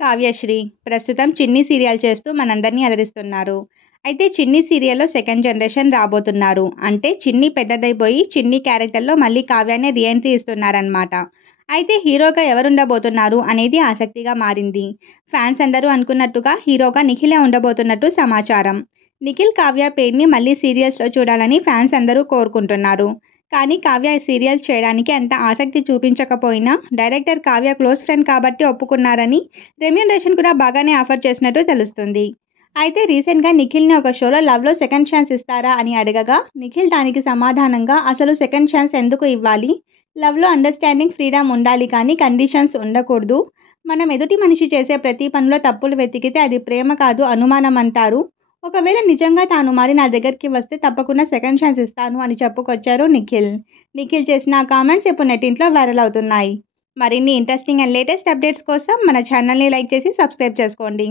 కావ్యశ్రీ ప్రస్తుతం చిన్ని సీరియల్ చేస్తూ మనందరినీ అలరిస్తున్నారు. అయితే చిన్ని సీరియల్‌లో సెకండ్ జనరేషన్ రాబోతున్నారు. అంటే చిన్ని పెద్దదైపోయి చిన్ని క్యారెక్టర్‌లో మళ్ళీ కావ్యానే రీఎంట్రీ ఇస్తున్నారనమాట. అయితే హీరోగా ఎవరుండబోతున్నారు అనేది ఆసక్తిగా మారింది. ఫ్యాన్స్ అందరూ అనుకున్నట్టుగా హీరోగా నిఖిలే ఉండబోతున్నట్టు సమాచారం. నిఖిల్, కావ్య పెయిర్‌ని మళ్ళీ సీరియల్స్‌లో చూడాలని ఫ్యాన్స్ అందరూ కోరుకుంటున్నారు. కానీ కావ్య ఈ సీరియల్ చేయడానికి అంత ఆసక్తి చూపించకపోయినా డైరెక్టర్ కావ్య క్లోజ్ ఫ్రెండ్ కాబట్టి ఒప్పుకున్నారని, రెమ్యూనరేషన్ కూడా బాగానే ఆఫర్ చేసినట్టు తెలుస్తుంది. అయితే రీసెంట్‌గా నిఖిల్‌ని ఒక షోలో లవ్‌లో సెకండ్ ఛాన్స్ ఇస్తారా అని అడగగా, నిఖిల్ దానికి సమాధానంగా అసలు సెకండ్ ఛాన్స్ ఎందుకు ఇవ్వాలి? లవ్‌లో అండర్‌స్టాండింగ్, ఫ్రీడమ్ ఉండాలి కానీ కండిషన్స్ ఉండకూడదు. మనం ఎదుటి మనిషి చేసే ప్రతి పనిలో తప్పులు వెతికితే అది ప్రేమ కాదు అనుమానం అంటారు. ఒకవేళ నిజంగా తాను మరి నా దగ్గరికి వస్తే తప్పకుండా సెకండ్ ఛాన్స్ ఇస్తాను అని చెప్పుకొచ్చారు నిఖిల్. నిఖిల్ చేసిన ఆ కామెంట్స్ ఇప్పుడు నెట్టింట్లో వైరల్ అవుతున్నాయి. మరిన్ని ఇంట్రెస్టింగ్ అండ్ లేటెస్ట్ అప్డేట్స్ కోసం మన ఛానల్‌ని లైక్ చేసి సబ్స్క్రైబ్ చేసుకోండి.